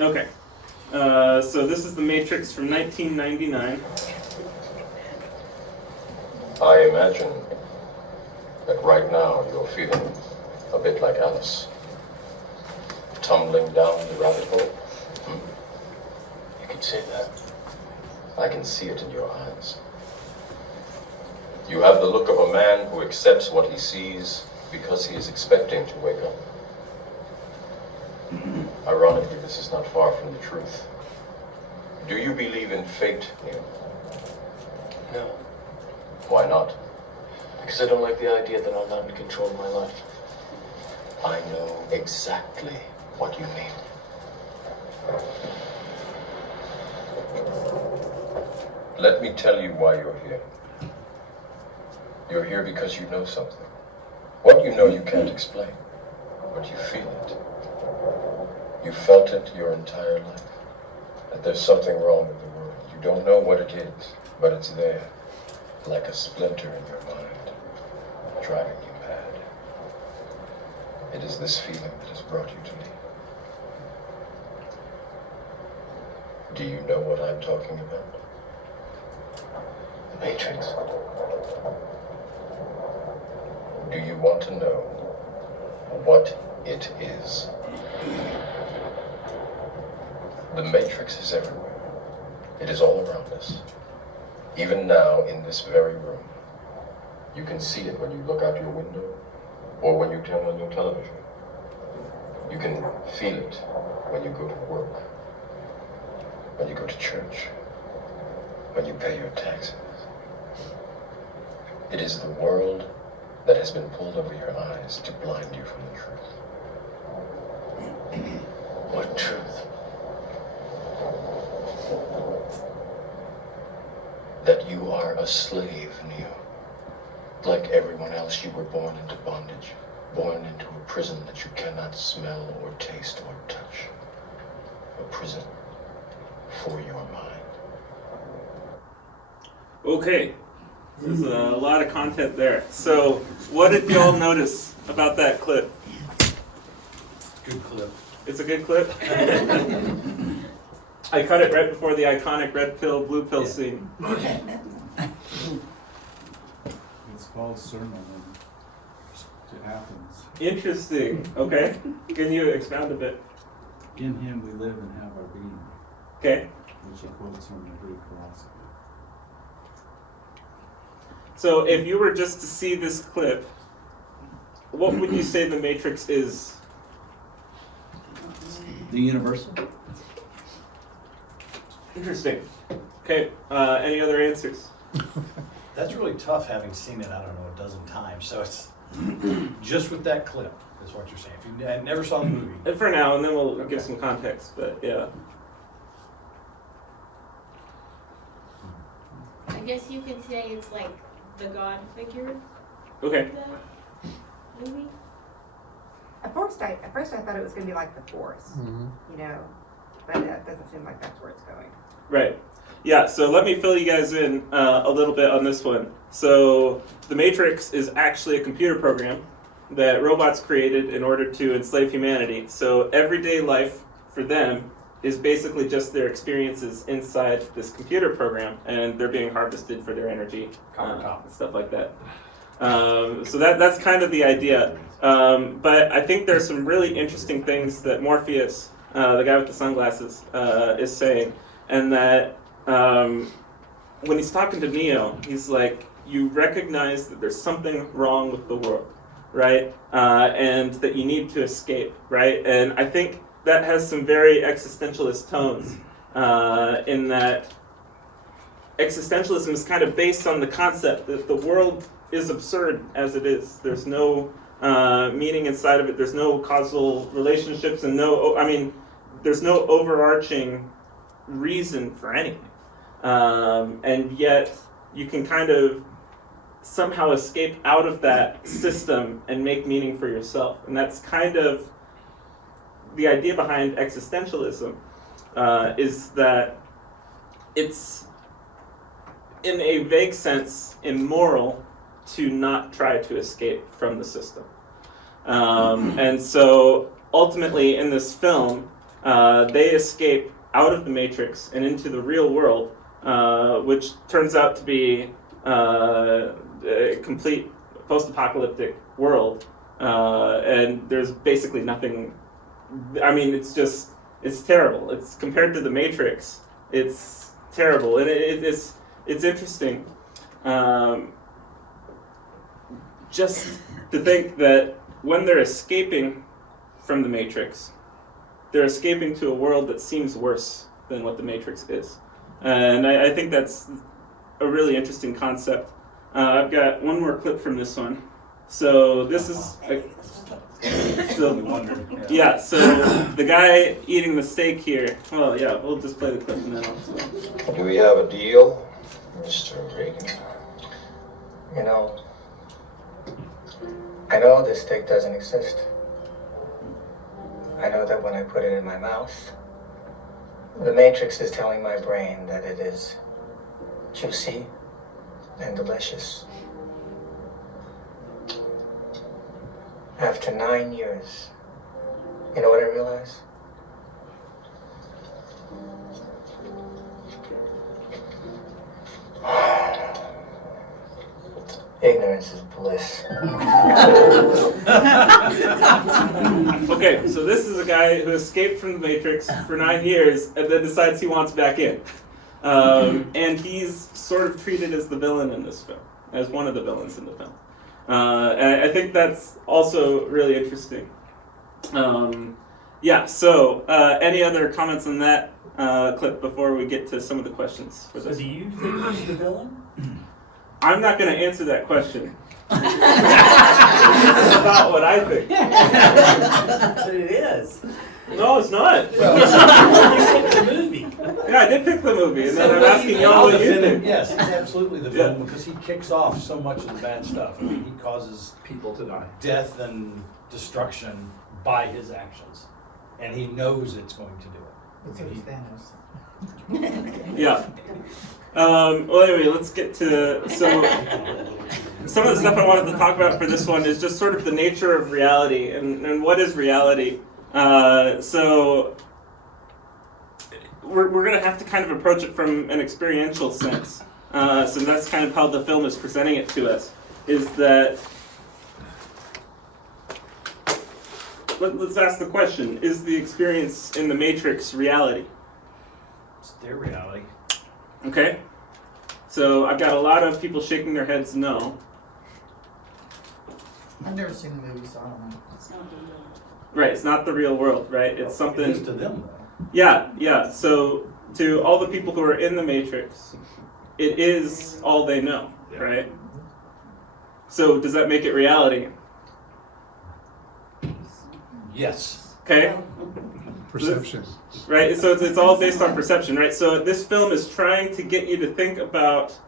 Okay. So this is The Matrix from 1999. I imagine that right now you're feeling a bit like Alice. Tumbling down the rabbit hole. You could say that. I can see it in your eyes. You have the look of a man who accepts what he sees because he is expecting to wake up. Ironically, this is not far from the truth. Do you believe in fate, Neil? No, Why not? because I don't like the idea that I'm not in control of my life. I know exactly what you mean. Let me tell you why you're here. You're here because you know something. What you know you can't explain, but you feel it. You felt it your entire life. That there's something wrong with the world. You don't know what it is, but it's there, like a splinter in your mind, driving you mad. It is this feeling that has brought you to me. Do you know what I'm talking about? The Matrix. Do you want to know what it is? The Matrix is everywhere. It is all around us. Even now, in this very room. You can see it when you look out your window or when you turn on your television. You can feel it when you go to work, when you go to church, when you pay your taxes. It is the world that has been pulled over your eyes to blind you from the truth. What truth? That you are a slave, Neo. Like everyone else, you were born into bondage, born into a prison that you cannot smell or taste or touch. A prison for your mind. Okay. There's a lot of content there. So, what did y'all notice about that clip? Good clip. It's a good clip. I cut it right before the iconic red pill, blue pill scene. It's called sermon and it happens. Interesting. Okay. Can you expound a bit? In him we live and have our being, Okay. which he quotes from the Greek philosophy. So, if you were just to see this clip, what would you say the Matrix is? The universal? Interesting. Okay. Any other answers? That's really tough, having seen it, I don't know, a dozen times. So it's just with that clip, is what you're saying. If you never saw the movie. And for now, and then we'll give some context. But yeah. I guess you could say it's like the God figure Okay. of the movie. At first I thought it was going to be like the Force, you know, but it doesn't seem like that's where it's going. Right. Yeah, so let me fill you guys in a little bit on this one. So, The Matrix is actually a computer program that robots created in order to enslave humanity. So, everyday life for them is basically just their experiences inside this computer program, and they're being harvested for their energy, and stuff like that. So that's kind of the idea. But I think there's some really interesting things that Morpheus, the guy with the sunglasses, is saying, and that when he's talking to Neo, he's like, you recognize that there's something wrong with the world, right? And that you need to escape, right? And I think that has some very existentialist tones in that existentialism is kind of based on the concept that the world is absurd as it is. There's no meaning inside of it. There's no causal relationships and there's no overarching reason for anything. And yet you can kind of somehow escape out of that system and make meaning for yourself. And that's kind of the idea behind existentialism, is that it's, in a vague sense, immoral to not try to escape from the system. And so ultimately in this film, they escape out of the Matrix and into the real world, which turns out to be a complete post-apocalyptic world, and there's basically nothing. I mean, it's terrible. It's compared to the Matrix, it's terrible, and it's interesting. Just to think that when they're escaping from the Matrix, they're escaping to a world that seems worse than what the Matrix is. And I think that's a really interesting concept. I've got one more clip from this one. So this is... Yeah, so the guy eating the steak here, well, yeah, we'll just play the clip and then I'll... Do we have a deal, Mr. Reagan? You know, I know this steak doesn't exist. I know that when I put it in my mouth, the Matrix is telling my brain that it is juicy and delicious. After 9 years, you know what I realized? Ignorance is bliss. Okay, so this is a guy who escaped from the Matrix for 9 years and then decides he wants back in. And he's sort of treated as the villain in this film, as one of the villains in the film. And I think that's also really interesting. Yeah, so any other comments on that clip before we get to some of the questions for this? So do you think he's the villain? I'm not going to answer that question. This is about what I think. But it is. No, it's not. You picked the movie. Yeah, I did pick the movie, and then I'm asking y'all what you think. Yes, he's absolutely the villain because he kicks off so much of the bad stuff. I mean, he causes People to die. death and destruction by his actions, and he knows it's going to do it. That's what Thanos. Yeah. Well, anyway, let's get to some of the stuff I wanted to talk about for this one is just sort of the nature of reality and what is reality. So we're going to have to kind of approach it from an experiential sense. So that's kind of how the film is presenting it to us, is that let's ask the question, is the experience in the Matrix reality? It's their reality. Okay, so I've got a lot of people shaking their heads no. I've never seen the movie, so I don't know. Right, it's not the real world, right? It's It is something... to them, though. Yeah, so to all the people who are in the Matrix, it is all they know, right? So does that make it reality? Yes. Okay? Perception. Right, so it's all based on perception, right? So this film is trying to get you to think about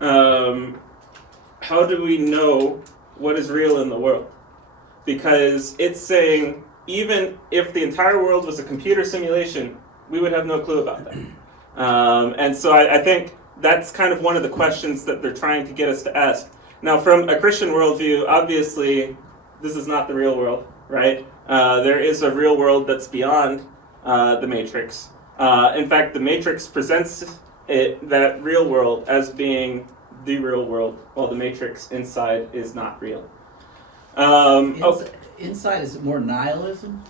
how do we know what is real in the world? Because it's saying even if the entire world was a computer simulation, we would have no clue about that. And so I think that's kind of one of the questions that they're trying to get us to ask. Now, from a Christian worldview, obviously, this is not the real world, right? There is a real world that's beyond the Matrix. In fact, the Matrix presents that real world as being the real world, while the Matrix inside is not real. Inside is it more nihilism?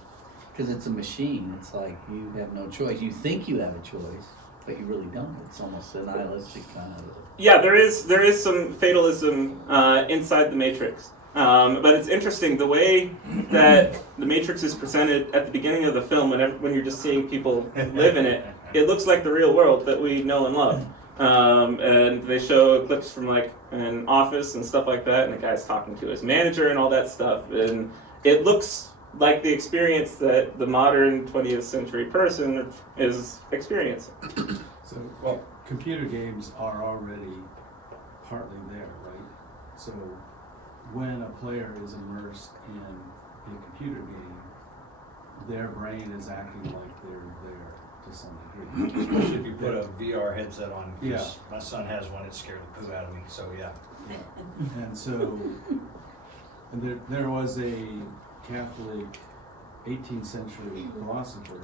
Because it's a machine. It's like you have no choice. You think you have a choice, but you really don't. It's almost a nihilistic kind of... Yeah, there is some fatalism inside the Matrix. But it's interesting, the way that the Matrix is presented at the beginning of the film, when you're just seeing people live in it, it looks like the real world that we know and love. And they show clips from like an office and stuff like that, and the guy's talking to his manager and all that stuff. And it looks like the experience that the modern 20th century person is experiencing. So, well, computer games are already partly there, right? So when a player is immersed in a computer game, their brain is acting like they're there to some degree. Especially if you put a VR headset on. 'Cause Yeah. My son has one, it scared the poo out of me, so yeah. And so there was a Catholic 18th century philosopher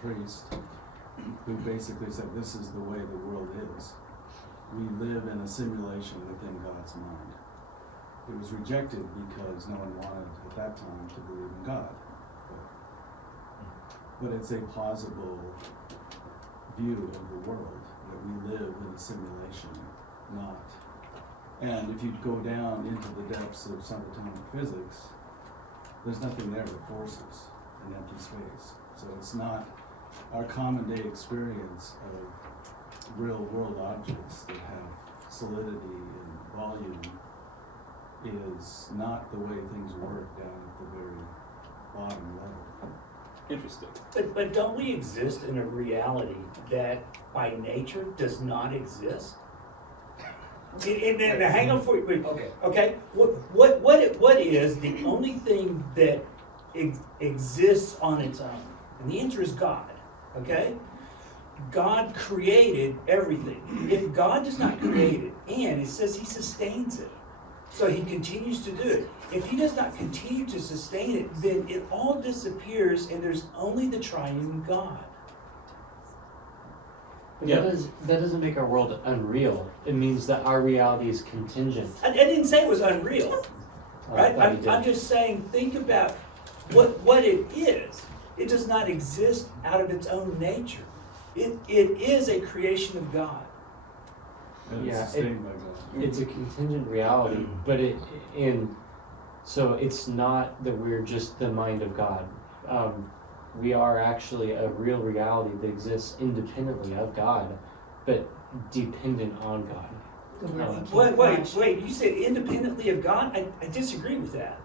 priest who basically said, this is the way the world is. We live in a simulation within God's mind. It was rejected because no one wanted at that time to believe in God. But it's a plausible view of the world, that we live in a simulation, not. And if you go down into the depths of subatomic physics, there's nothing there but forces and empty space. So it's not our common day experience of real world objects that have solidity and volume is not the way things work down at the very bottom level. Interesting. But don't we exist in a reality that by nature does not exist? And hang on for you. Okay. What is the only thing that exists on its own? And the answer is God. Okay. God created everything. If God does not create it, and it says He sustains it, so He continues to do it. If He does not continue to sustain it, then it all disappears, and there's only the triune God. But Yeah. that doesn't make our world unreal. It means that our reality is contingent. I didn't say it was unreal, right? I thought you did. I'm just saying, think about what it is. It does not exist out of its own nature. It is a creation of God. And Yeah, it's sustained by God. It's a contingent reality, but so it's not that we're just the mind of God. We are actually a real reality that exists independently of God, but dependent on God. Wait, you said independently of God? I disagree with that.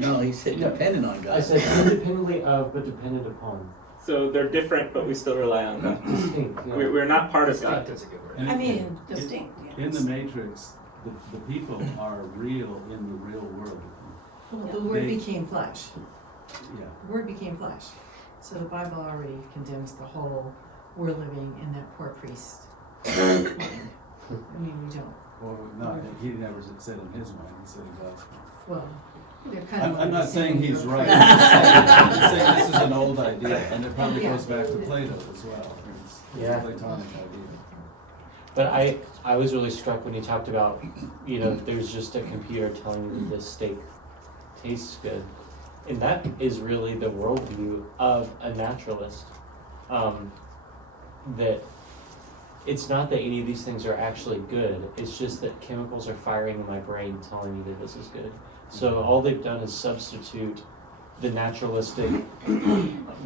No, he said dependent on I God. said independently of, but dependent upon. So they're different, but we still rely on God. Distinct. Yeah. We're not part of God. That's a good word. And I mean, distinct, in the Matrix, the people are real in the real world. Well, the Word They- became flesh. Yeah. The Word became flesh. So the Bible already condemns the whole, we're living in that poor priest. I mean, we don't. Well, no, he never said in his mind, he said in God's mind. Well, they're kind of. I'm not saying he's same right. group. I'm saying this is an old idea, and it probably Yeah. goes back to Plato as well. It's Yeah. a Platonic idea. But I was really struck when you talked about, there's just a computer telling you that this steak tastes good. And that is really the worldview of a naturalist. That it's not that any of these things are actually good, it's just that chemicals are firing in my brain telling me that this is good. So all they've done is substitute the naturalistic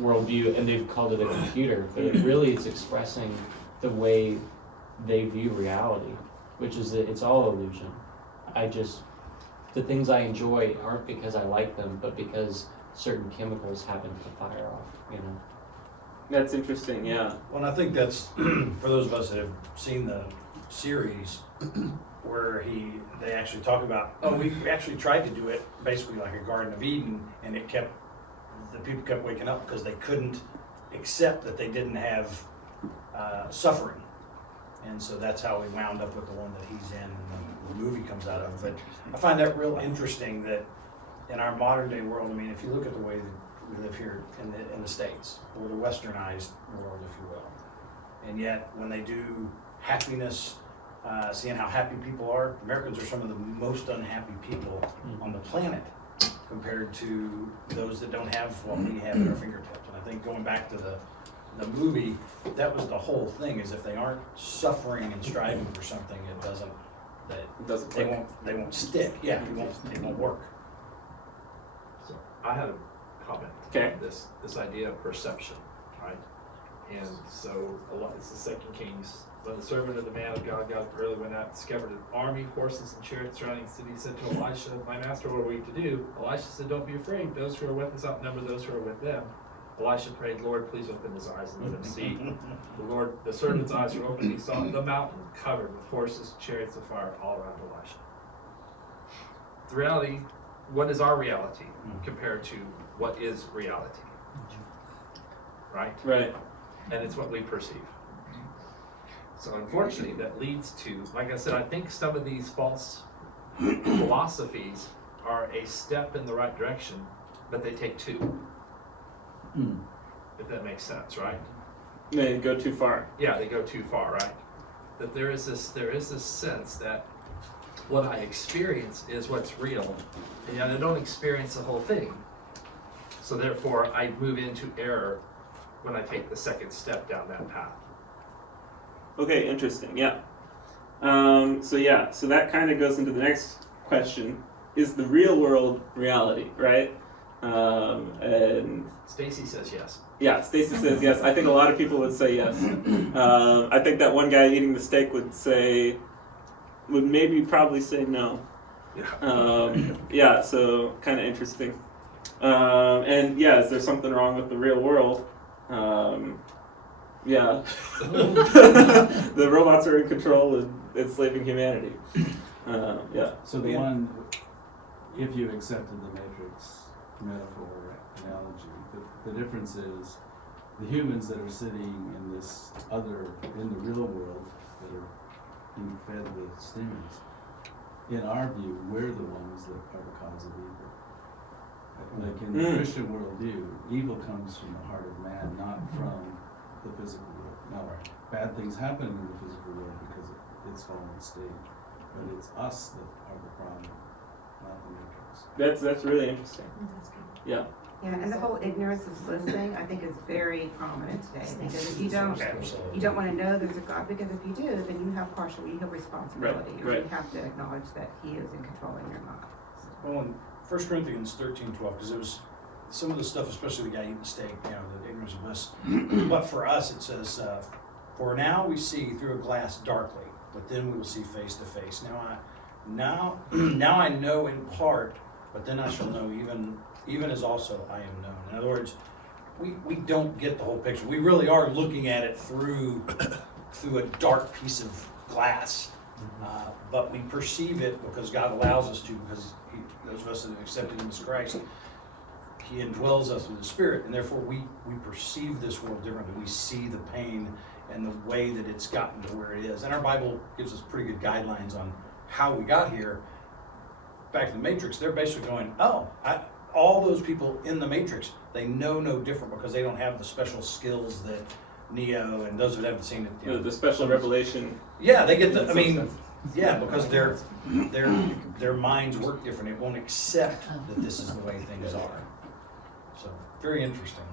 worldview and they've called it a computer, but it really is expressing the way they view reality, which is that it's all illusion. The things I enjoy aren't because I like them, but because certain chemicals happen to fire off, That's interesting, yeah. Well, and I think that's, for those of us that have seen the series, where they actually talk about, we actually tried to do it basically like a Garden of Eden, and the people kept waking up because they couldn't accept that they didn't have suffering. And so that's how we wound up with the one that he's in and the movie comes out of. But I find that real interesting that in our modern day world, I mean, if you look at the way that we live here in the States, or the westernized world, if you will, and yet when they do happiness, seeing how happy people are, Americans are some of the most unhappy people on the planet compared to those that don't have what we have at our fingertips. And I think going back to the movie, that was the whole thing, is if they aren't suffering and striving for something, they won't stick. Yeah, they won't work. So I had a comment Okay. on this idea of perception, right? And so it's the Second Kings. When the servant of the man of God early went out and discovered an army, horses, and chariots surrounding the city, he said to Elisha, "My master, what are we to do?" Elisha said, "Don't be afraid. Those who are with us outnumber those who are with them." Elisha prayed, "Lord, please open his eyes and let him see." The servant's eyes were opened. He saw the mountain covered with horses, chariots of fire all around Elisha. The reality, what is our reality compared to what is reality? Right? Right. And it's what we perceive. So unfortunately, that leads to, like I said, I think some of these false philosophies are a step in the right direction, but they take two. if that makes sense, right? They go too far. Yeah, they go too far, right? That there is this sense that what I experience is what's real, and yet I don't experience the whole thing. So therefore, I move into error when I take the second step down that path. Okay, interesting. Yeah. So that kind of goes into the next question: is the real world reality, right? And Stacy says yes. yeah, Stacy says yes. I think a lot of people would say yes. I think that one guy eating the steak would maybe probably say no. Yeah. So kind of interesting. And yeah, is there something wrong with the real world? Yeah. The robots are in control and enslaving humanity. Yeah. So the one, if you accepted the Matrix metaphor analogy, the difference is the humans that are sitting in the real world that are being fed with stimulus, in our view, we're the ones that are the cause of evil. Like in the Christian worldview, evil comes from the heart of man, not from the physical world. Now, bad things happen in the physical world because of its fallen state, but it's us that are the problem, not the Matrix. That's really interesting. Yeah. Yeah, and the whole ignorance is bliss thing, I think, is very prominent today, because if you don't want to know there's a God, because if you do, then you have responsibility. Right. You have to acknowledge that He is in control and you're not. Well, in 1 Corinthians 13:12, because it was some of the stuff, especially the guy eating steak, the ignorance of bliss. But for us, it says, "For now we see through a glass darkly, but then we will see face to face. Now I know in part, but then I shall know even as also I am known." In other words, we don't get the whole picture. We really are looking at it through a dark piece of glass, but we perceive it because God allows us to, because those of us that have accepted Him as Christ, He indwells us with His Spirit, and therefore we perceive this world differently. We see the pain and the way that it's gotten to where it is. And our Bible gives us pretty good guidelines on how we got here. Back to the Matrix, they're basically going, all those people in the Matrix, they know no different because they don't have the special skills that Neo and those that haven't seen it. The special revelation. Yeah, they get because their minds work different. It won't accept that this is the way things are. So very interesting.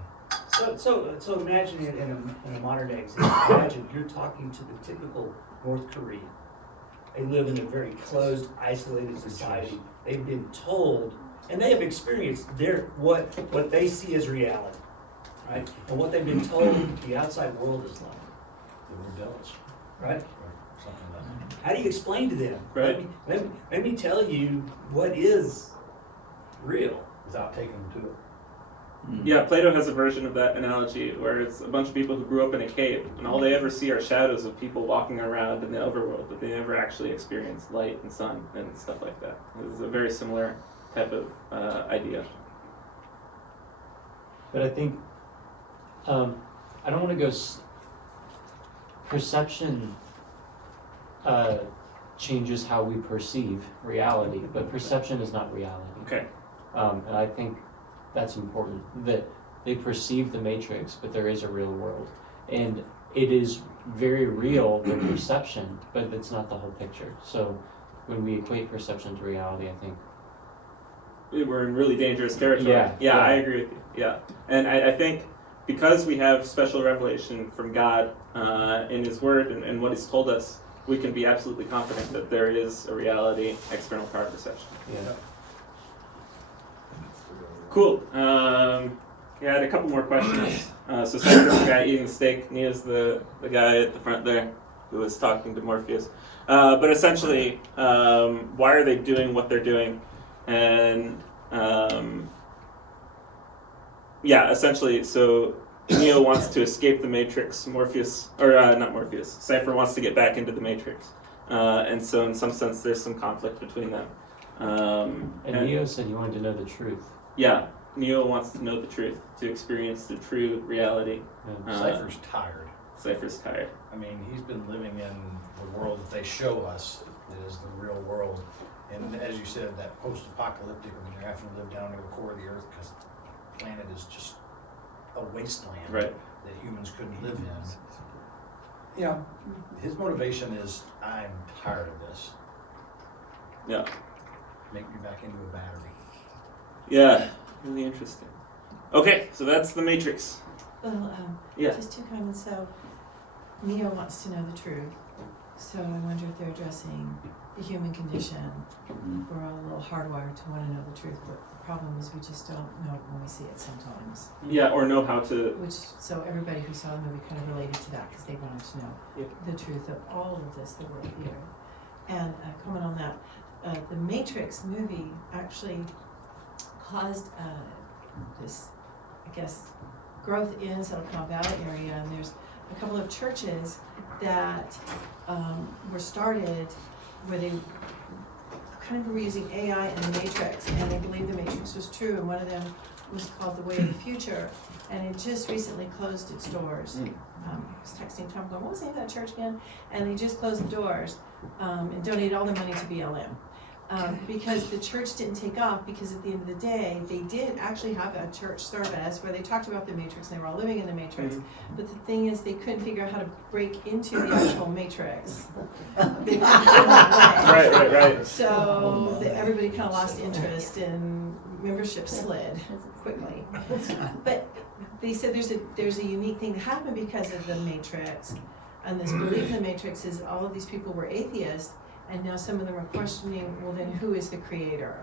So imagine it in a modern day example. Imagine you're talking to the typical North Korean. They live in a very closed, isolated society. They've been told, and they have experienced what they see as reality, right? And what they've been told the outside world is like. They're rebellious, right? Something like that. How do you explain to them? Right. Let me tell you what is real Without taking them to it. Yeah, Plato has a version of that analogy where it's a bunch of people who grew up in a cave, and all they ever see are shadows of people walking around in the overworld, but they never actually experience light and sun and stuff like that. It's a very similar type of idea. But I think, I don't want to go, perception changes how we perceive reality, but perception is not reality. Okay. And I think that's important, that they perceive the Matrix, but there is a real world. And it is very real, the perception, but it's not the whole picture. So when we equate perception to reality, I think we're in really dangerous territory. Yeah, I agree with you. Yeah. And I think because we have special revelation from God in His Word and what He's told us, we can be absolutely confident that there is a reality external to our perception. Yeah. Cool. I had a couple more questions. So Cypher's the guy eating steak. Neo's the guy at the front there who was talking to Morpheus. But essentially, why are they doing what they're doing? And essentially, so Neo wants to escape the Matrix. Cypher wants to get back into the Matrix. And so in some sense, there's some conflict between them. And Neo said he wanted to know the truth. Yeah, Neo wants to know the truth, to experience the true reality. Cypher's tired. Cypher's tired. I mean, he's been living in the world that they show us that is the real world. And as you said, that post-apocalyptic, I mean, they're having to live down near the core of the earth because the planet is just a wasteland Right. that humans couldn't live in. You know, his motivation is, I'm tired of this. Yeah. Make me back into a battery. Yeah. Really interesting. Okay, so that's The Matrix. Well, Yeah. just two comments. So, Neo wants to know the truth. So I wonder if they're addressing the human condition. We're all a little hardwired to want to know the truth, but the problem is we just don't know when we see it sometimes. Yeah, or know how to. So everybody who saw the movie kind of related to that because they wanted to know the truth of all of this, the world here. And a comment on that, the Matrix movie actually caused this, I guess, growth in Silicon Valley area, and there's a couple of churches that were started where they kind of were using AI and the Matrix, and they believed the Matrix was true, and one of them was called The Way of the Future, and it just recently closed its doors. I was texting Tom going, what was the name of that church again? And they just closed the doors and donated all their money to BLM. Because the church didn't take off, because at the end of the day, they did actually have a church service where they talked about the Matrix, and they were all living in the Matrix. But the thing is, they couldn't figure out how to break into the actual Matrix. Right. So everybody kind of lost interest, and membership slid quickly. But they said there's a unique thing that happened because of the Matrix, and this belief in the Matrix is all of these people were atheists. And now some of them are questioning, well then who is the creator?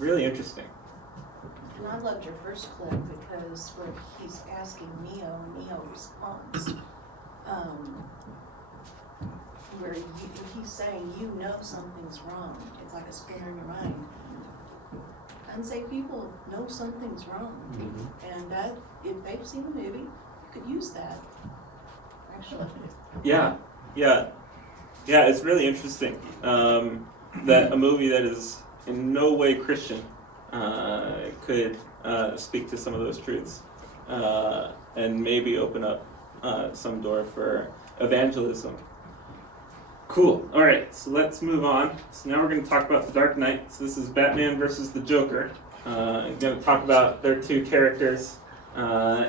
Really interesting. And I loved your first clip because where he's asking Neo, Neo responds. Where he's saying, you know something's wrong. It's like a spinner in your mind. Unsaved people know something's wrong. And that, if they've seen the movie, you could use that. Actually. Yeah, it's really interesting that a movie that is in no way Christian could speak to some of those truths and maybe open up some door for evangelism. Cool. All right, so let's move on. So now we're going to talk about The Dark Knight. So this is Batman versus the Joker. I'm going to talk about their two characters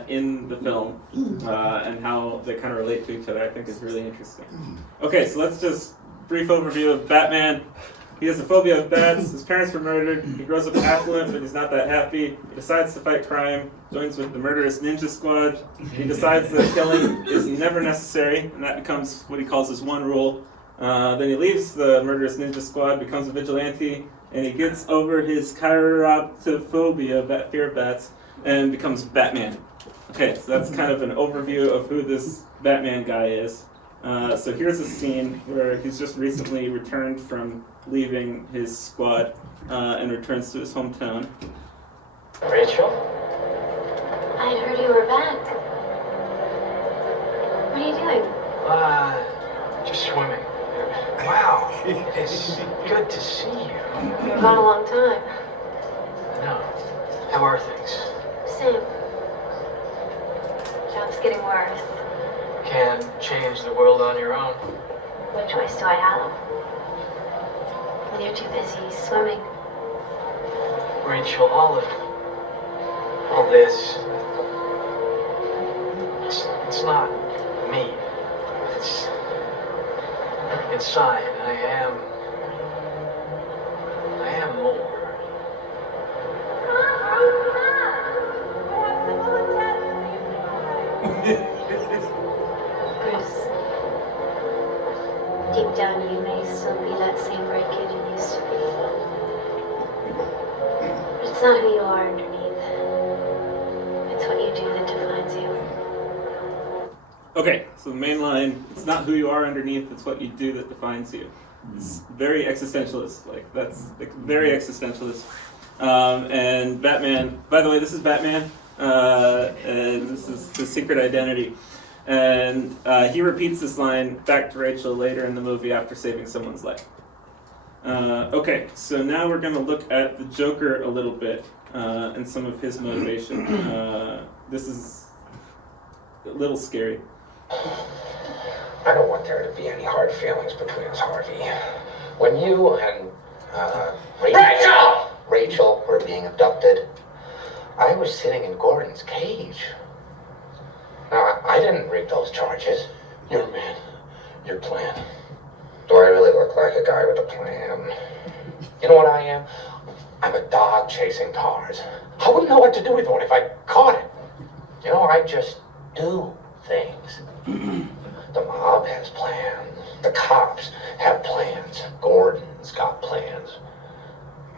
in the film and how they kind of relate to each other. I think is really interesting. Okay, so let's just brief overview of Batman. He has a phobia of bats. His parents were murdered. He grows up affluent, but he's not that happy. He decides to fight crime, joins with the murderous ninja squad. He decides that killing is never necessary, and that becomes what he calls his one rule. Then he leaves the murderous ninja squad, becomes a vigilante, and he gets over his chiroptophobia, fear of bats, and becomes Batman. Okay, so that's kind of an overview of who this Batman guy is. So here's a scene where he's just recently returned from leaving his squad and returns to his hometown. Rachel? I had heard you were back. What are you doing? Just swimming. Wow, it's good to see you. You've gone a long time. No. How are things? Same. Job's getting worse. Can't change the world on your own. What choice do I have? When you're too busy swimming. Rachel, all this, it's not me. It's inside. I am more. Bruce, deep down you may still be that same bright kid you used to be. But it's not who you are underneath. It's what you do that defines you. Okay, so the main line, it's not who you are underneath, it's what you do that defines you. It's very existentialist, very existentialist. And Batman, by the way, this is Batman, and this is his secret identity. And he repeats this line back to Rachel later in the movie after saving someone's life. Okay, so now we're going to look at the Joker a little bit and some of his motivation. This is a little scary. I don't want there to be any hard feelings between us, Harvey. When you and Rachel were being abducted, I was was sitting in Gordon's cage. Now, I didn't rig those charges. Your man, your plan. Do I really look like a guy with a plan? You know what I am? I'm a dog chasing cars. I wouldn't know what to do with one if I caught it. You know, I just do things. The mob has plans. The cops have plans. Gordon's got plans.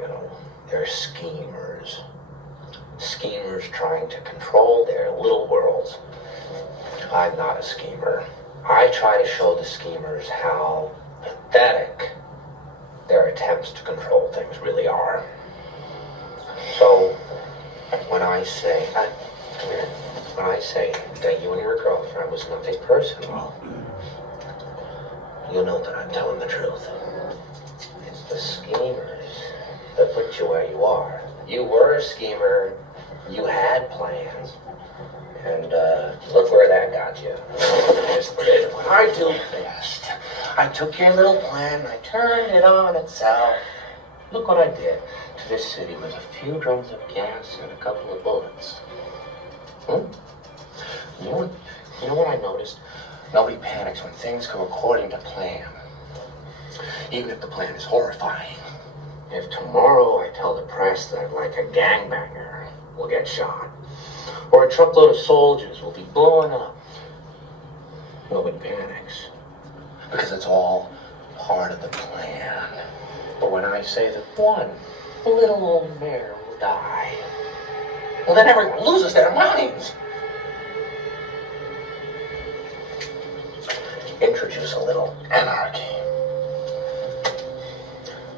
You know, they're schemers. Schemers trying to control their little worlds. I'm not a schemer. I try to show the schemers how pathetic their attempts to control things really are. So, when I say, come here, when I say that you and your girlfriend was nothing personal, you know that I'm telling the truth. It's the schemers that put you where you are. You were a schemer, you had plans, and look where that got you. Just did what I do best. I took your little plan and I turned it on itself. Look what I did to this city with a few drums of gas and a couple of bullets. You know what I noticed? Nobody panics when things go according to plan. Even if the plan is horrifying. If tomorrow I tell the press that like a gangbanger will get shot, or a truckload of soldiers will be blowing up, nobody panics. Because it's all part of the plan. But when I say that one little old mare will die, well, then everyone loses their minds. Introduce a little anarchy.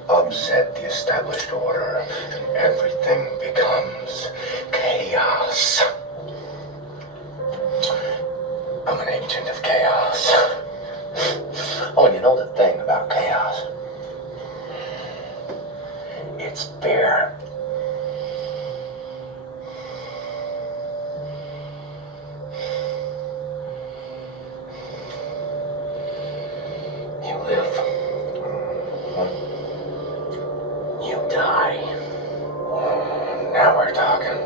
Upset the established order, and everything becomes chaos. I'm an agent of chaos. Oh, and you know the thing about chaos? It's fear. You live. You die. Now we're talking.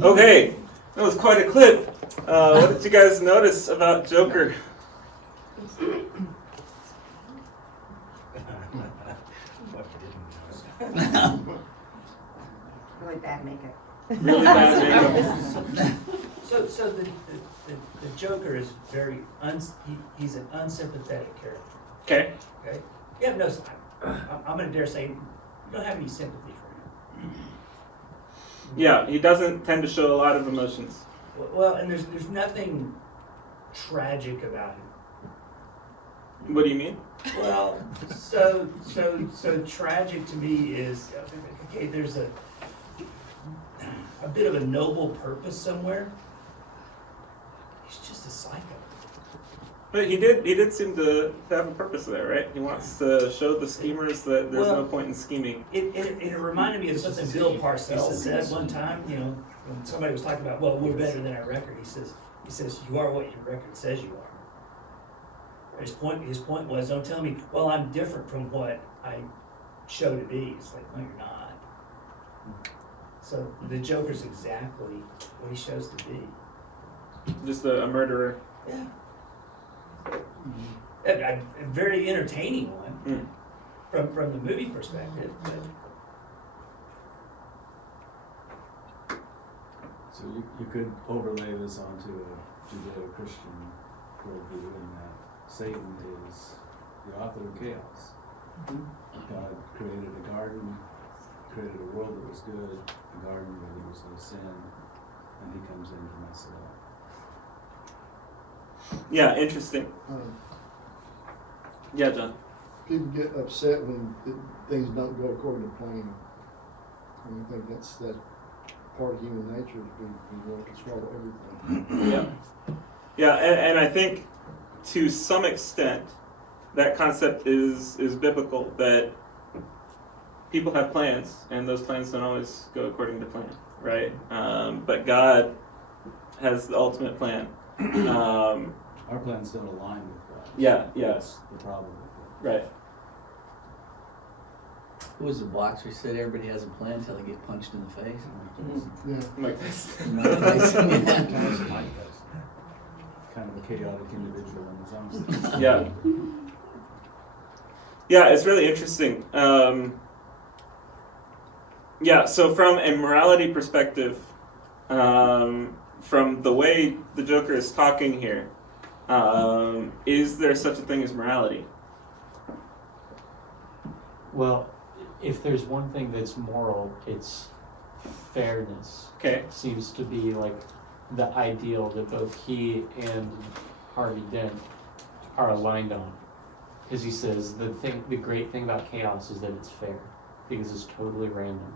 Okay, that was quite a clip. What did you guys notice about Joker? Really bad makeup. Really bad makeup. So the Joker is very, he's an unsympathetic character. Okay. Okay? Yeah, no, I'm going to dare say you don't have any sympathy for him. Yeah, he doesn't tend to show a lot of emotions. Well, and there's nothing tragic about him. What do you mean? Well, so tragic to me is, okay, there's a bit of a noble purpose somewhere. He's just a psycho. But he did seem to have a purpose there, right? He wants to show the schemers that there's no point in scheming. It reminded me of something Bill Parsons said one time, you know, when somebody was talking about, well, we're better than our record. He says, you are what your record says you are. His point was, don't tell me, well, I'm different from what I show to be. It's like, no, you're not. So the Joker's exactly what he shows to be. Just a murderer. Yeah. A very entertaining one from the movie perspective. So you could overlay this onto a Judeo-Christian worldview in that Satan is the author of chaos. God created a garden, created a world that was good, a garden where there was no sin, and he comes in to mess it up. Yeah, interesting. Yeah, John. People get upset when things don't go according to plan. I think that's part of human nature to be want to control everything. Yeah, and I think to some extent that concept is biblical, that people have plans and those plans don't always go according to plan, right? But God has the ultimate plan. Our plans don't align with that. Yeah, yeah. That's the problem with it. Right. Who was the boxer said everybody has a plan until they get punched in the face? Yeah. Mike Tyson. Mike Tyson, yeah. Kind of a chaotic individual in his own. Yeah. Yeah, it's really interesting. Yeah, so from a morality perspective, from the way the Joker is talking here, is there such a thing as morality? Well, if there's one thing that's moral, it's fairness. Okay. Seems to be like the ideal that both he and Harvey Dent are aligned on. Because he says the great thing about chaos is that it's fair, because it's totally random.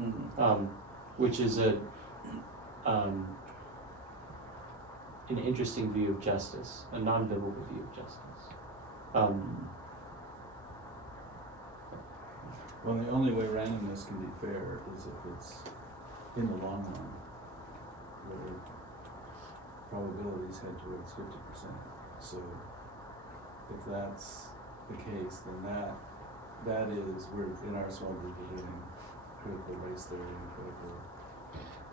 Mm-hmm. Which is an interesting view of justice, a non-biblical view of justice. Well, the only way randomness can be fair is if it's in the long run, where probabilities head towards 50%. So if that's the case, then that is, we're in our small group we're doing critical race theory and critical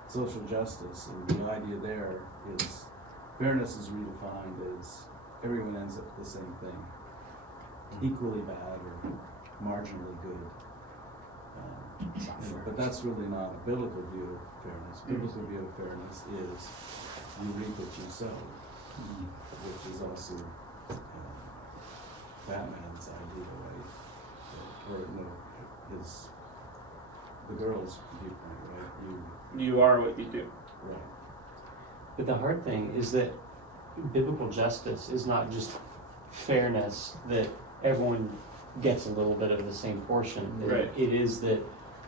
social justice, and the idea there is fairness is redefined as everyone ends up with the same thing, equally bad or marginally good. But that's really not a biblical view of fairness. Biblical view of fairness is you reap what you sow, which is also Batman's idea, right? Or no, the girl's viewpoint, right? You are what you do. Right. But the hard thing is that biblical justice is not just fairness, that everyone gets a little bit of the same portion. Right. It is that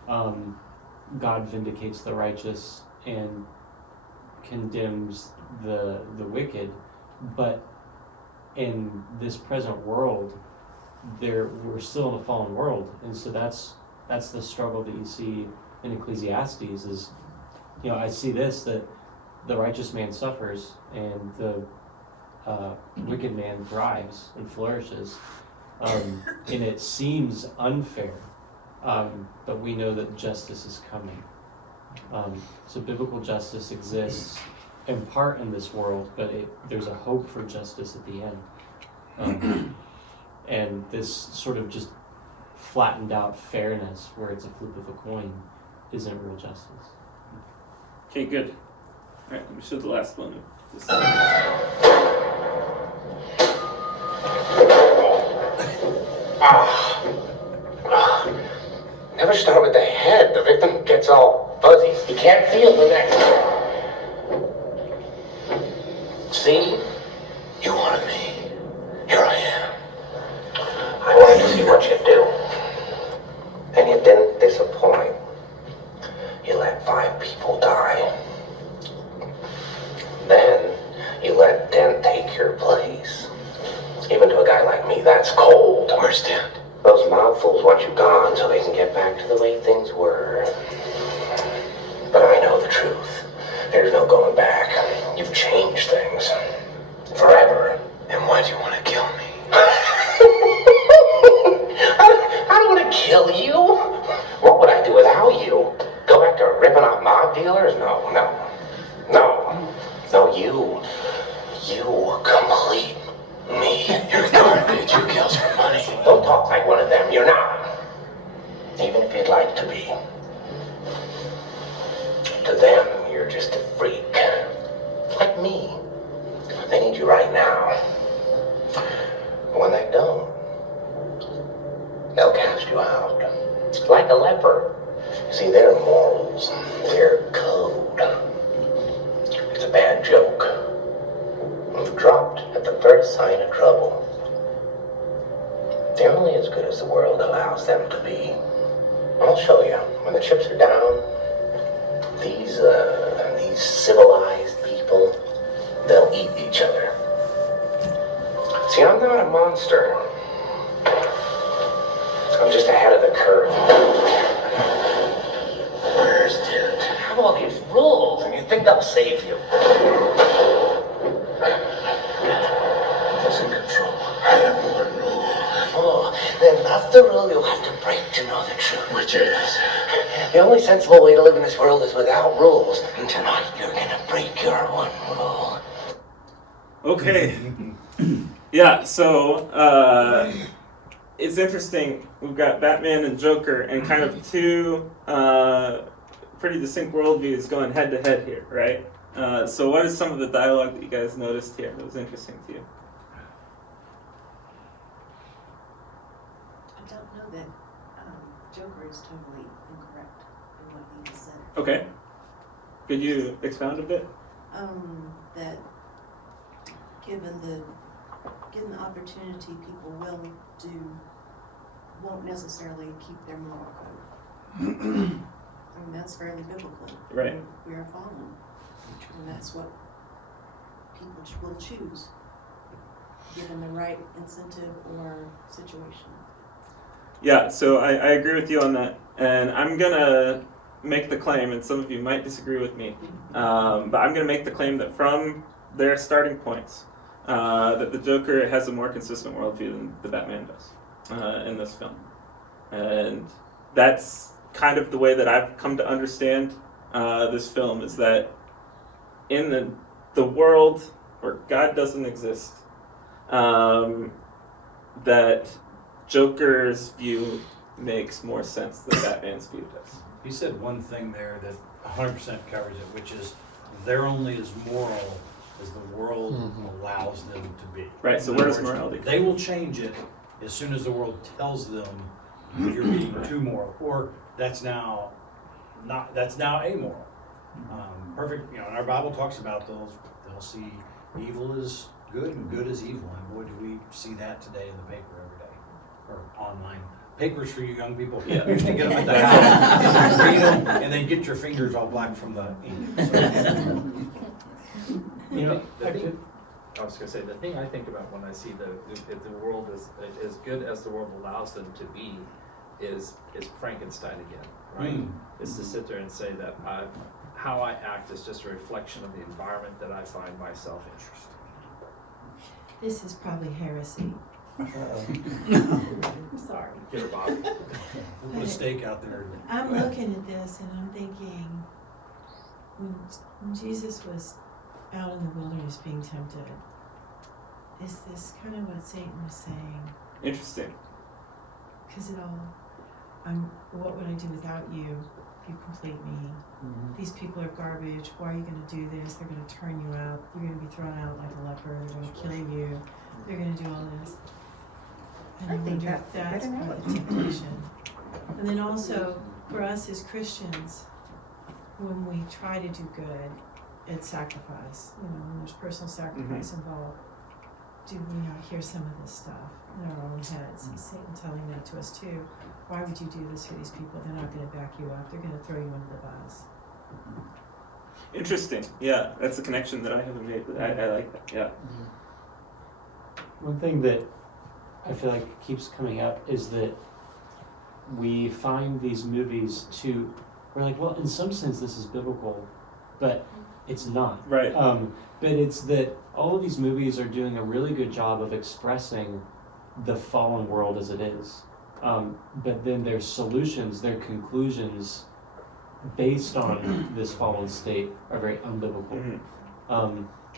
God vindicates the righteous and condemns the wicked, but in this present world, we're still in a fallen world, and so that's the struggle that you see in Ecclesiastes. Is, I see this, that the righteous man suffers and the wicked man thrives and flourishes. And it seems unfair, but we know that justice is coming. So biblical justice exists in part in this world, but there's a hope for justice at the end. And this sort of just flattened out fairness, where it's a flip of a coin, isn't real justice. Okay, good. All right, let me show the last one. Never start with the head. The victim gets all fuzzy. You can't feel the neck. See? You wanted me. Here I am. I wanted to see what you'd do. And you didn't disappoint. You let 5 people die. Then you let Dent take your place. Even to a guy like me, that's cold. Where's Dent? Those mob fools want you gone so they can get back to the way things were. But I know the truth. There's no going back. You've changed things. Forever. And why'd you want to kill me? I don't want to kill you. What would I do without you? Go back to ripping off mob dealers? No. You complete me. You're garbage. You kills for money. Don't talk like one of them. You're not. Even if you'd like to be. To them, you're just a freak. Like me. They need you right now. When they don't, they'll cast you out. Like a leper. See, their morals, their code. It's a bad joke. You've dropped at the first sign of trouble. They're only as good as the world allows them to be. I'll show you. When the chips are down, these civilized people, they'll eat each other. See, I'm not a monster. I'm just ahead of the curve. Where's Dent? Have all these rules, and you think they'll save you. then that's the rule you'll have to break to know the truth. Which is? The only sensible way to live in this world is without rules. And tonight you're gonna break your one rule. Okay. Yeah, so it's interesting. We've got Batman and Joker and kind of two pretty distinct worldviews going head to head here, right? So what is some of the dialogue that you guys noticed here that was interesting to you? I don't know that Joker is totally incorrect in what he has said. Okay. Could you expound a bit? That given the opportunity, people won't necessarily keep their moral code. I mean, that's fairly biblical. Right. We are fallen, and that's what people will choose, given the right incentive or situation. Yeah, so I agree with you on that. And I'm going to make the claim, and some of you might disagree with me, but I'm going to make the claim that from their starting points, that the Joker has a more consistent worldview than the Batman does in this film. And that's kind of the way that I've come to understand this film, is that in the world where God doesn't exist, that Joker's view makes more sense than Batman's view does. He said one thing there that 100% covers it, which is they're only as moral as the world allows them to be. Right, so where does morality come They will change it as soon as the world tells them you're being too moral, or that's now amoral. Perfect, and our Bible talks about they'll see evil as good and good as evil, and boy, do we see that today in the paper every day, or online. Papers for you young people. Yeah. You used to get them at the house, read them, and then get your fingers all black from the ink. I was going to say, the thing I think about when I see the world is as good as the world allows them to be is Frankenstein again, right? Is to sit there and say that how I act is just a reflection of the environment that I find myself interested in. This is probably heresy. I'm sorry. Get her, Bob. We'll put a stake out there. I'm looking at this and I'm thinking, when Jesus was out in the wilderness being tempted, is this kind of what Satan was saying? Interesting. Because what would I do without you if you complete me? These people are garbage. Why are you going to do this? They're going to turn you out. You're going to be thrown out like a leper. They're going to kill you. They're going to do all this. And I think wonder if that's part of the temptation. And then also, for us as Christians, when we try to do good, it's sacrifice. When there's personal sacrifice involved, do we not hear some of this stuff in our own heads? Is Satan telling that to us too? Why would you do this for these people? They're not going to back you up. They're going to throw you under the bus. Interesting. Yeah, that's a connection that I haven't made. But I like that. Yeah. One thing that I feel like keeps coming up is that we find these movies we're like, well, in some sense this is biblical, but it's not. Right. But it's that all of these movies are doing a really good job of expressing the fallen world as it is. But then their solutions, their conclusions based on this fallen state are very unbiblical.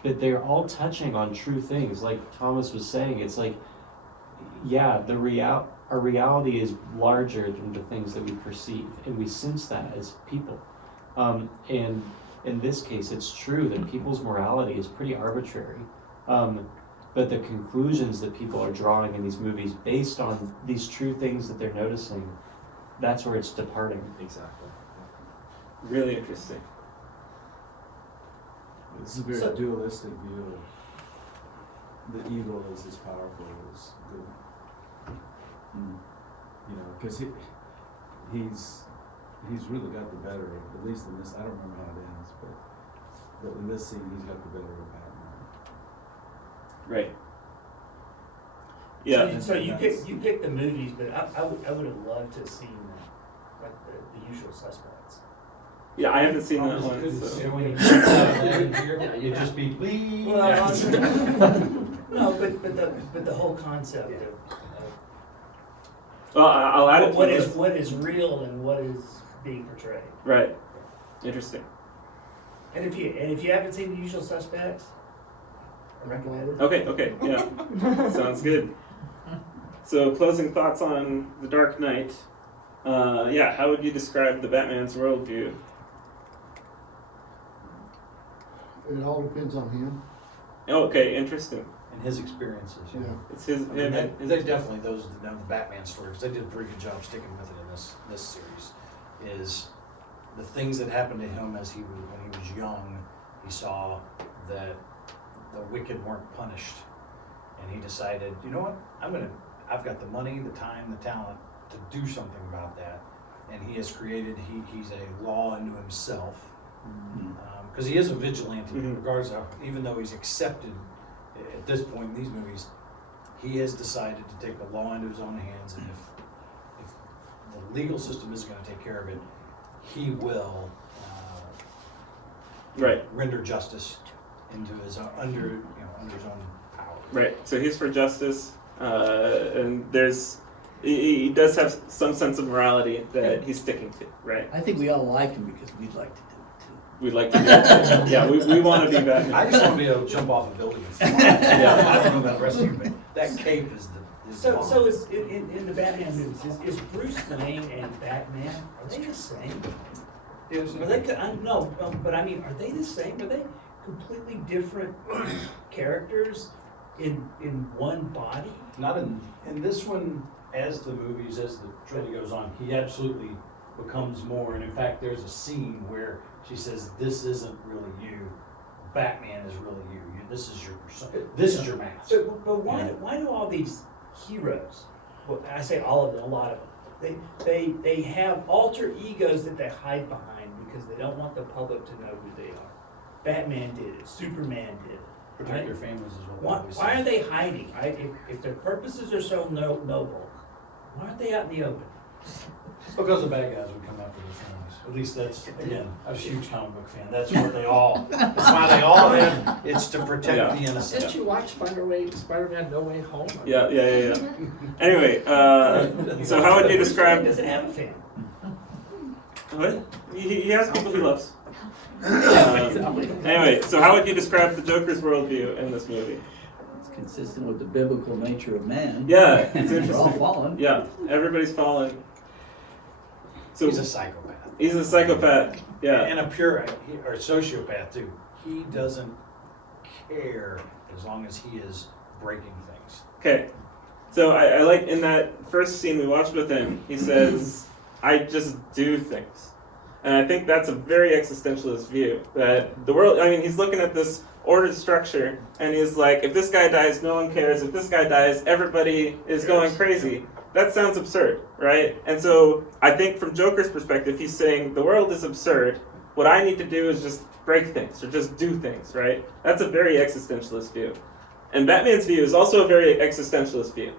But they're all touching on true things. Like Thomas was saying, it's like, yeah, our reality is larger than the things that we perceive, and we sense that as people. And in this case, it's true that people's morality is pretty arbitrary. But the conclusions that people are drawing in these movies based on these true things that they're noticing, that's where it's departing. Exactly. Really interesting. It's a very dualistic view. The evil is as powerful as good. Because he's really got the better of, at least in this, I don't remember how it ends, but in this scene he's got the better of Batman. Right. Yeah. So you picked the movies, but I would have loved to have seen like the Usual Suspects. Yeah, I haven't seen that one. You just be please. No, but the whole concept of Well, I'll add it to What the is list. what is real and what is being portrayed. Right. Interesting. And if you haven't seen The Usual Suspects, I recommend it. Okay, yeah. Sounds good. So, closing thoughts on The Dark Knight. Yeah, how would you describe the Batman's worldview? It all depends on him. Okay, interesting. And his experiences. Yeah. It's his. I mean, they definitely, those that know the Batman stories, they did a pretty good job sticking with it in this series. Is the things that happened to him as when he was young, he saw that the wicked weren't punished, and he decided, you know what, I've got the money, the time, the talent to do something about that, and he has created. He's a law unto himself, because he is a vigilante, regardless of, even though he's accepted at this point in these movies, he has decided to take the law into his own hands, and if the legal system isn't going to take care of it, he will render justice into his under his own power. Right. So he's for justice, and he does have some sense of morality that he's sticking to. Right. I think we all like him because we'd like to do it too. We'd like to do it. Yeah, we want to be Batman. I just want to be able to jump off a building and fly. Yeah, I don't know about the rest of you, but that cape is So is in the Batman movies, is Bruce Wayne and Batman, are they the same? Are they, but I mean, are they the same? Are they completely different characters in one body? Not in this one. As the trilogy goes on, he absolutely becomes more. And in fact, there's a scene where she says, "This isn't really you. Batman is really you. This is your persona. This is your mask." But why do all these heroes? Well, I say all of them, a lot of them. They have alter egos that they hide behind because they don't want the public to know who they are. Batman did it. Superman did it. Protect your families is what. Why are they hiding? Right? If their purposes are so noble, why aren't they out in the open? Because the bad guys would come after their families. At least that's, again, I was a huge comic book fan. That's what they all. That's why they all have. It's to protect the innocent. Didn't you watch Spider-Man No Way Home? Yeah. Anyway, so how would you describe? Does it have a fan? What? He has people he loves. Anyway, so how would you describe the Joker's worldview in this movie? It's consistent with the biblical nature of man. Yeah, it's interesting. We're all fallen. Yeah, everybody's fallen. So he's a psychopath. He's a psychopath. Yeah, and a pure or a sociopath too. He doesn't care as long as he is breaking things. Okay, so I like in that first scene we watched with him. He says, "I just do things." And I think that's a very existentialist view, that the world, I mean, he's looking at this ordered structure, and he's like, if this guy dies, no one cares. If this guy dies, everybody is going crazy. That sounds absurd, right? And so I think from Joker's perspective, he's saying, the world is absurd. What I need to do is just break things, or just do things, right? That's a very existentialist view. And Batman's view is also a very existentialist view,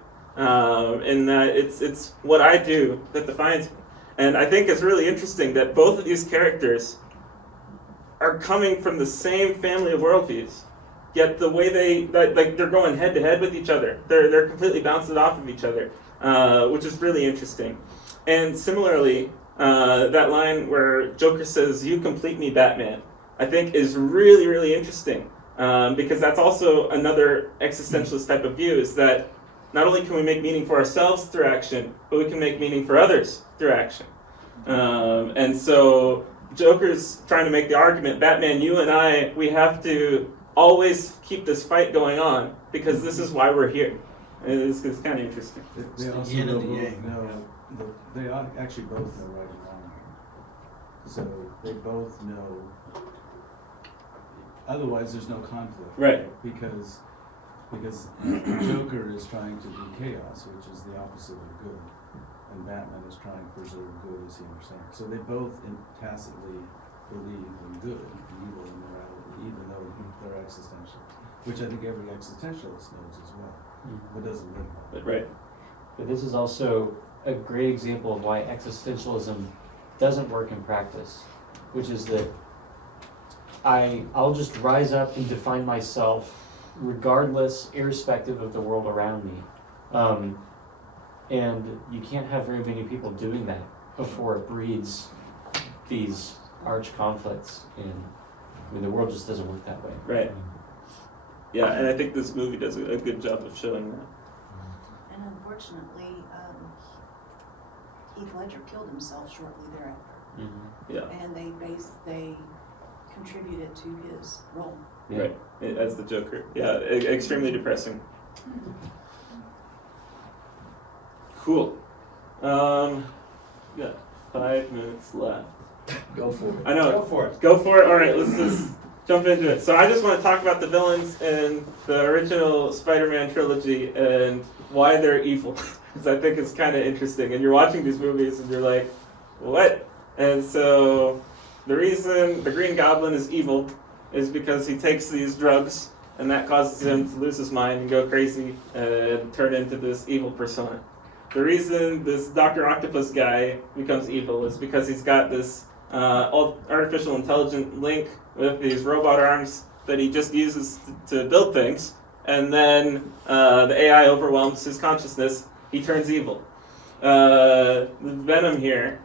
in that it's what I do that defines me. And I think it's really interesting that both of these characters are coming from the same family of worldviews, yet the way they're going head to head with each other. They're completely bouncing off of each other, which is really interesting. And similarly, that line where Joker says, "You complete me, Batman," I think is really, really interesting, because that's also another existentialist type of view, is that not only can we make meaning for ourselves through action, but we can make meaning for others through action. And so Joker's trying to make the argument, Batman, you and I, we have to always keep this fight going on because this is why we're here. It's kind of interesting. They also they actually both know right and wrong here. So they both know, otherwise there's no conflict. Right. Because the Joker is trying to do chaos, which is the opposite of good. And Batman is trying to preserve good, as he understands. So they both tacitly believe in good, and evil, and morality, even though they're existentialists, which I think every existentialist knows as well, but doesn't live by. Right. But this is also a great example of why existentialism doesn't work in practice, which is that I'll just rise up and define myself regardless, irrespective of the world around me. And you can't have very many people doing that before it breeds these arch conflicts. And I mean, the world just doesn't work that way. Right. Yeah, and I think this movie does a good job of showing that. And unfortunately, Heath Ledger killed himself shortly thereafter. Mm-hmm. Yeah. And they contributed to his role. Yeah. Right, as the Joker. Yeah, extremely depressing. Cool. Got 5 minutes left. Go for it. I know. Go for it. Go for it. All right, let's just jump into it. So I just want to talk about the villains in the original Spider-Man trilogy and why they're evil, because I think it's kind of interesting. And you're watching these movies and you're like, what? And so the reason the Green Goblin is evil is because he takes these drugs, and that causes him to lose his mind and go crazy and turn into this evil persona. The reason this Dr. Octopus guy becomes evil is because he's got this artificial intelligent link with these robot arms that he just uses to build things, and then the AI overwhelms his consciousness, he turns evil. The Venom here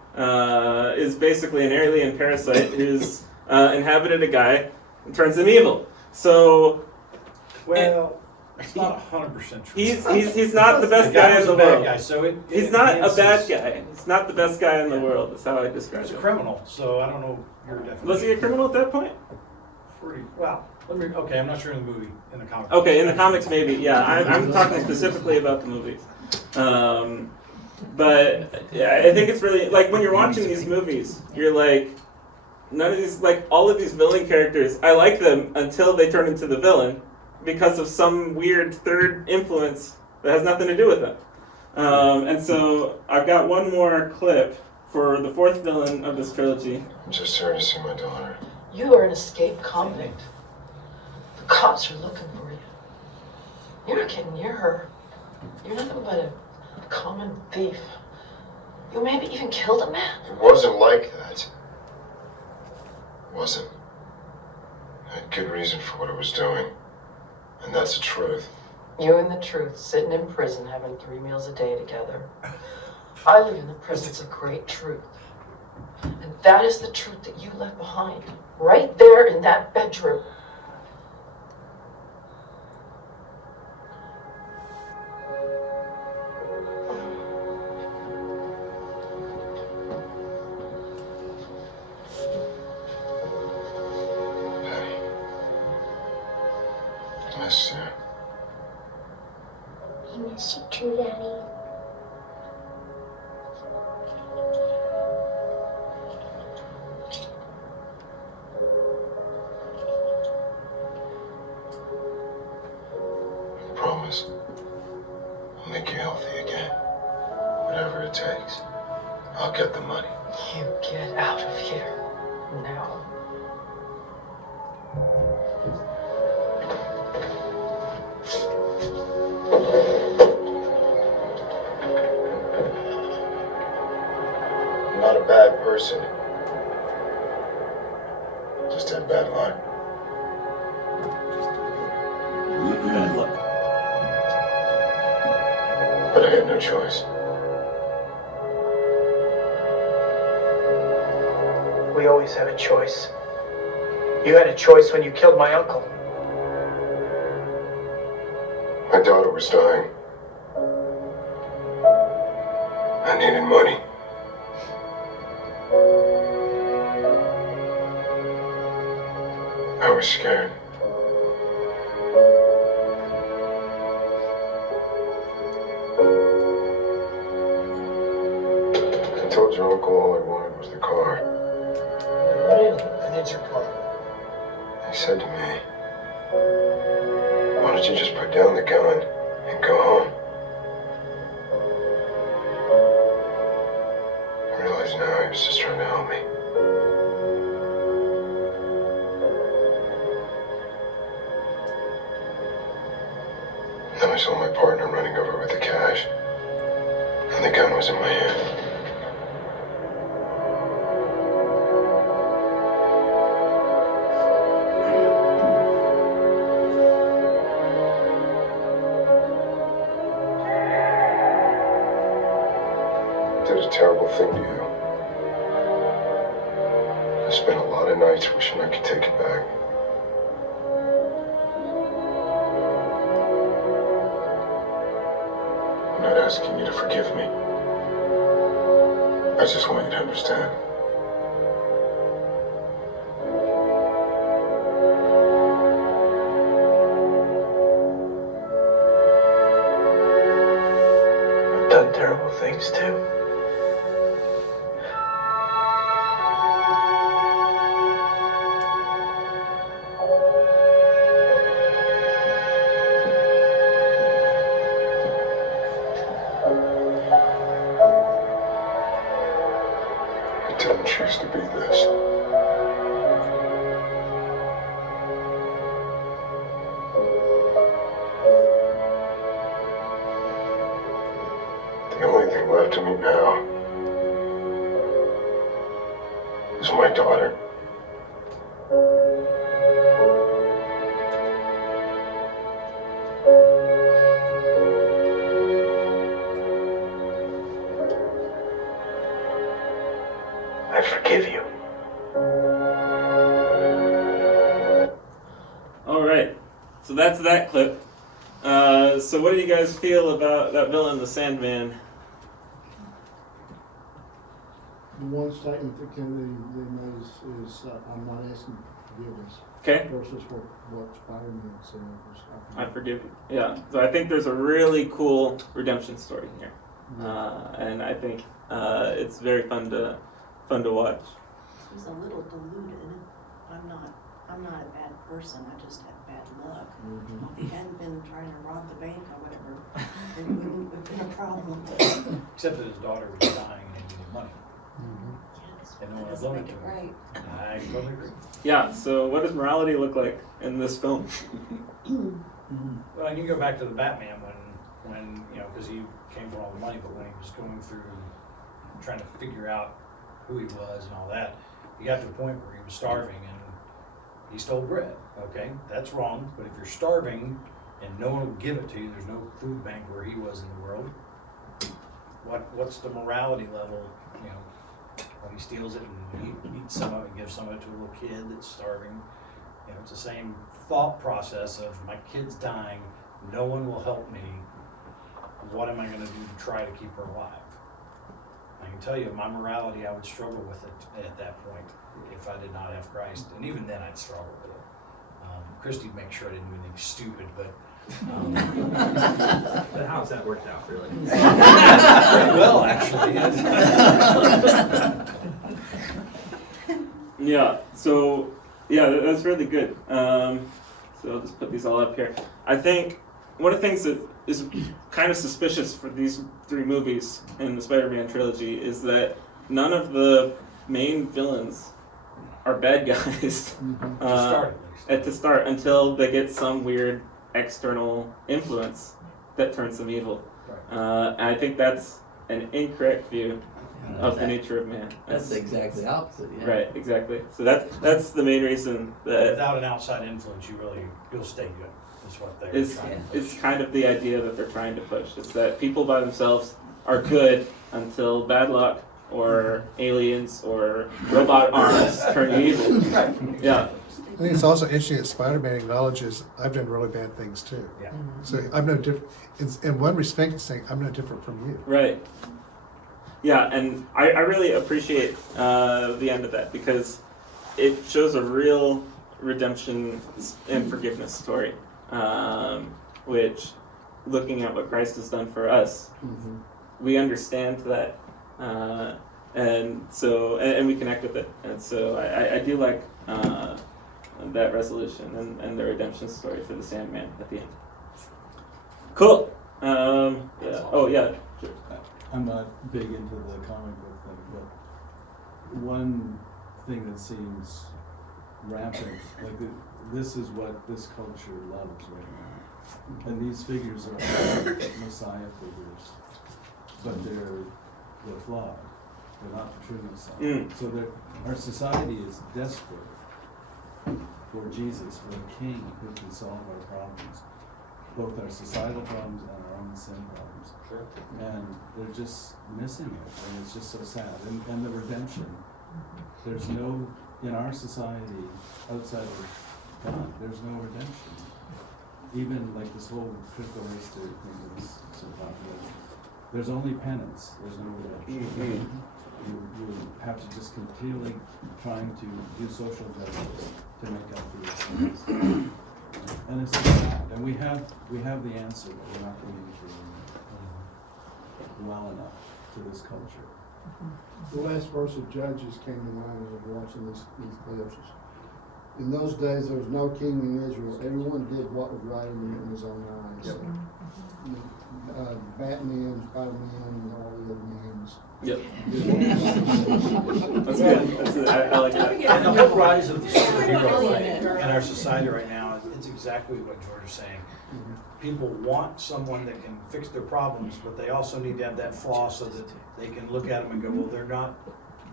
is basically an alien parasite who's inhabited a guy and turns him evil. So, well, it's not 100% true. He's not the best guy in the world. Guy, so he's not a bad guy. He's not the best guy in the world. That's how I describe it. He's a criminal, so I don't know your definition. Was he a criminal at that point? Pretty well. Okay, I'm not sure in the movie, in the comics. Okay, in the comics maybe. Yeah, I'm talking specifically about the movies. But yeah, I think it's really like when you're watching these movies, you're like, none of these, like all of these villain characters, I like them until they turn into the villain because of some weird third influence that has nothing to do with them. And so I've got one more clip for the fourth villain of this trilogy. I'm just here to see my daughter. You are an escaped convict. The cops are looking for you. You're not getting near her. You're nothing but a common thief. You maybe even killed a man. It wasn't like that. It wasn't. I had good reason for what I was doing. And that's the truth. You and the truth, sitting in prison, having 3 meals a day together. I live in the presence of great truth. And that is the truth that you left behind, right there in that bedroom. I miss you. I miss you too, Daddy. I promise. I'll make you healthy again. Whatever it takes. I'll get the money. You get out of here now. I'm not a bad person. Just had bad luck. Bad luck. But I had no choice. We always have a choice. You had a choice when you killed my uncle. My daughter was dying. I needed money. I was scared. I told your uncle all I wanted was the car. I need your car. He said to me, why don't you just put down the gun and go home? I realize now he was just trying to help me. Then I saw my partner running over with the cash, and the gun was in my hand. terrible thing to you. I spent a lot of nights wishing I could take it back. I'm not asking you to forgive me. I just want you to understand. I've done terrible things too. I didn't choose to be this. The only thing left of me now is my daughter. I forgive you. All right, so that's that clip. So what do you guys feel about that villain, the Sandman? The one statement that Kennedy made is I'm not asking for forgiveness. Okay. Versus what Spider-Man said. I forgive you. Yeah. So I think there's a really cool redemption story here, and I think it's very fun to watch. He's a little deluded. I'm not a bad person. I just have bad luck. If he hadn't been trying to rob the bank or whatever, it wouldn't have been a problem. Except that his daughter was dying and he needed money. And no one was Doesn't loaning make to it him. right. I totally agree. Yeah. So what does morality look like in this film? Well, I can go back to the Batman when you know, because he came for all the money, but when he was going through trying to figure out who he was and all that, he got to the point where he was starving and he stole bread. Okay, that's wrong. But if you're starving and no one will give it to you, there's no food bank where he was in the world. What's the morality level? You know, when he steals it and he eats some of it and gives some of it to a little kid that's starving. You know, it's the same thought process of my kid's dying, no one will help me. What am I going to do to try to keep her alive? I can tell you, my morality, I would struggle with it at that point if I did not have Christ, and even then I'd struggle with it. Christy'd make sure I didn't do anything stupid, but. But how's that worked out, really? Pretty well, actually. Yeah. So yeah, that's really good. So I'll just put these all up here. I think one of the things that is kind of suspicious for these three movies in the Spider-Man trilogy is that none of the main villains are bad guys. To start, until they get some weird external influence that turns them evil. And I think that's an incorrect view of the nature of man. That's exactly opposite. Yeah. Right, exactly. So that's the main reason that Without an outside influence, you'll stay good. That's what they're trying to it's kind of the idea that they're trying to push. It's that people by themselves are good until bad luck or aliens or robot arms turn you evil. Yeah. I think it's also interesting that Spider-Man acknowledges I've done really bad things too. Yeah. So I'm no different. In one respect, it's saying I'm no different from you. Right. Yeah, and I really appreciate the end of that because it shows a real redemption and forgiveness story, which, looking at what Christ has done for us, we understand that, and we connect with it, and so I do like that resolution and the redemption story for the Sandman at the end. Cool. Yeah. Oh yeah. Sure. I'm not big into the comic book thing, but one thing that seems rampant, like this is what this culture loves right now. And these figures are Messiah figures, but they're flawed. They're not the true Messiah. So our society is desperate for Jesus, for a king who can solve our problems. both our societal problems and our own sin problems. Sure. And they're just missing it, and it's just so sad. And the redemption, there's no, in our society, outside of God, there's no redemption. Even like this whole critical race theory thing that is so popular, there's only penance, there's no redemption. You have to just continually trying to do social justice to make up for your sins. And it's just sad. And we have the answer, but we're not communicating well enough to this culture. The last verse of Judges came to mind as I was watching these verses. In those days, there was no king in Israel. Everyone did what was right in his own eyes. Yep. Batman, Spider-Man, and all the other names. Yep. That's good. That's good. I like that. And the whole rise of the superhero thing in our society right now, it's exactly what George is saying. People want someone that can fix their problems, but they also need to have that flaw so that they can look at them and go, well, they're not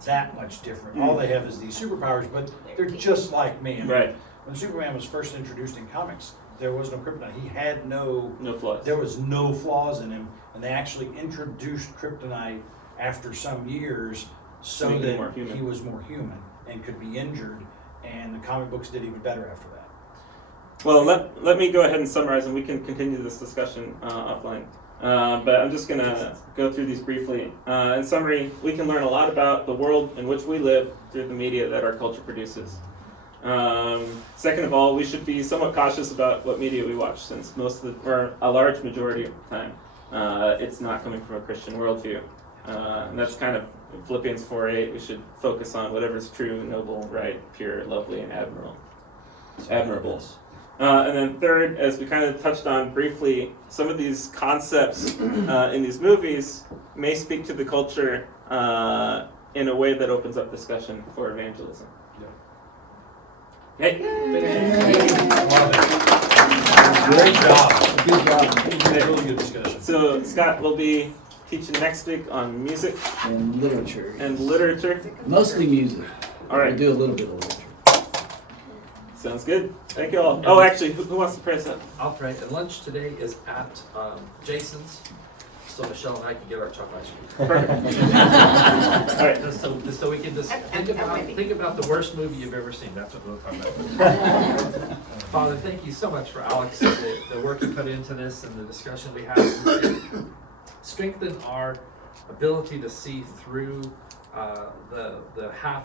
that much different. All they have is these superpowers, but they're just like me. I mean, Right. when Superman was first introduced in comics, there was no kryptonite. He had no flaws. There was no flaws in him, and they actually introduced kryptonite after some years so Make him that more human. he was more human and could be injured. And the comic books did even better after that. Well, let me go ahead and summarize, and we can continue this discussion offline. But I'm just going to go through these briefly. In summary, we can learn a lot about the world in which we live through the media that our culture produces. Second of all, we should be somewhat cautious about what media we watch, since or a large majority of the time, it's not coming from a Christian worldview. And that's kind of Philippians 4:8. We should focus on whatever's true, noble, right, pure, lovely, and admirable. And then third, as we kind of touched on briefly, some of these concepts in these movies may speak to the culture in a way that opens up discussion for evangelism. Hey! Great job. Good job. Really good discussion. So Scott will be teaching next week on music and literature. Mostly music. All right. We'll do a little bit of literature. Sounds good. Thank you all. Oh, actually, who wants to pray us up? I'll pray. And lunch today is at Jason's, so Michelle and I can get our chocolate ice cream. Perfect. All right. Just so we can just think about the worst movie you've ever seen. That's what we'll talk about. Father, thank you so much for Alex, the work you put into this and the discussion we had. Strengthen our ability to see through the half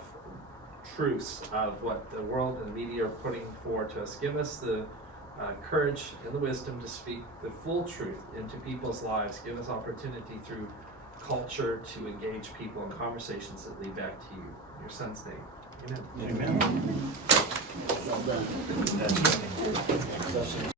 truths of what the world and the media are putting forward to us. Give us the courage and the wisdom to speak the full truth into people's lives. Give us opportunity through culture to engage people in conversations that lead back to you. In your son's name. Amen. Amen. Well done. That's